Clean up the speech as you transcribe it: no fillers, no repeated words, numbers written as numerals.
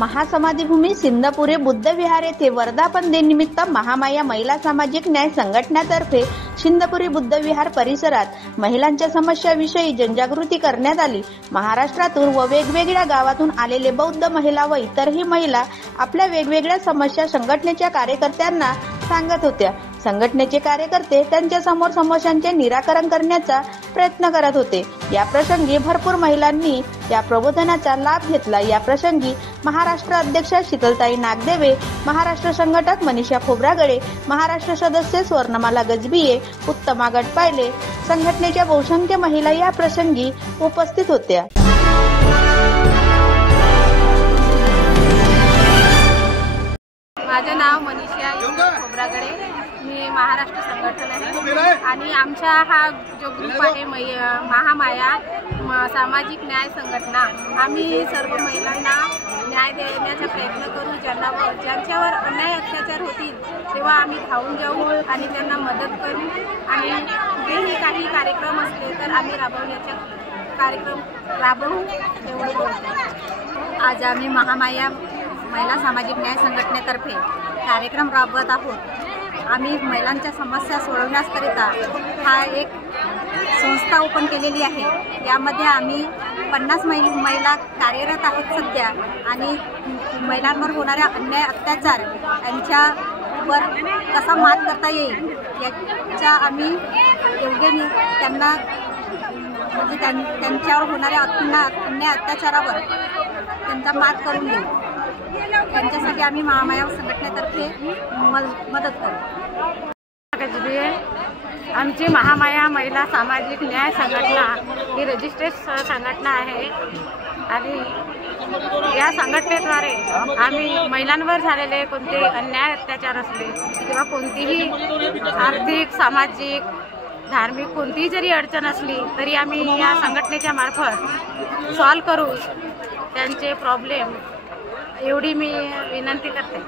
महासमाधीभूमी सिंदपुरे बुद्धविहार येथे वर्धापन दिनानिमित्त महामाया महिला सामाजिक न्याय संघटनेतर्फे सिंदपुरी बुद्धविहार परिसरात महिलांच्या समस्याविषयी जनजागृती करण्यात आली। महाराष्ट्रातून व वेगवेगळ्या गावातून आलेले बौद्ध महिला व इतरही महिला आपल्या वेगवेगळ्या समस्या संघटनेच्या कार्यकर्त्यांना सांगत होत्या। संघटनेचे कार्यकर्ते त्यांच्या समोर समस्यांचे निराकरण करण्याचा प्रयत्न करत होते। या प्रसंगी भरपूर महिलांनी या प्रबोधनाचा लाभ घेतला। या प्रसंगी महाराष्ट्र अध्यक्ष शीतलताई नागदेवे, महाराष्ट्र संघटक मनीषा खोब्रागडे, महाराष्ट्र सदस्य स्वर्णमाला गजबिये, उत्तमा गटपायले, संघटनेच्या बहुसंख्य महिला या प्रसंगी उपस्थित होत्या। माझे नाव मनीषा खोब्रागडे, मी महाराष्ट्र संघटन आहे आणि आमचा हा जो ग्रुप आहे महामाया सामाजिक न्याय संघटना, आम्ही सर्व महिलांना न्याय देण्याचा प्रयत्न करू। ज्यांच्यावर अन्याय अत्याचार होतील तेव्हा आम्ही धावून जाऊ आणि त्यांना मदत करू आणि कुठेही काही कार्यक्रम असले तर आम्ही कार्यक्रम राबवू एवढं। आज आम्ही महामाया महिला सामाजिक न्याय संघटनेतर्फे कार्यक्रम राबवत आहोत। आम्ही महिलांच्या समस्या सोडवण्याकरिता हा एक संस्था ओपन केलेली आहे। यामध्ये आम्ही 50 महिला कार्यरत आहेत सध्या आणि महिलांवर होणाऱ्या अन्याय अत्याचार यांच्यावर कसा मात करता येईल याच्या आम्ही योग्य त्यांना म्हणजे त्यांच्यावर होणाऱ्या अन्याय अत्याचारावर त्यांचा मात करून देऊ, त्यांच्यासाठी आम्ही महामाया संघटनेतर्फे मदत करू। आमची महामाया महिला सामाजिक न्याय संघटना ही रजिस्ट्रेड संघटना आहे आणि या संघटनेद्वारे आम्ही महिलांवर झालेले कोणते अन्याय अत्याचार असले किंवा कोणतीही आर्थिक, सामाजिक, धार्मिक कोणतीही जरी अडचण असली तरी आम्ही या संघटनेच्या मार्फत सॉल्व करू त्यांचे प्रॉब्लेम, एवढी मी विनंती करते।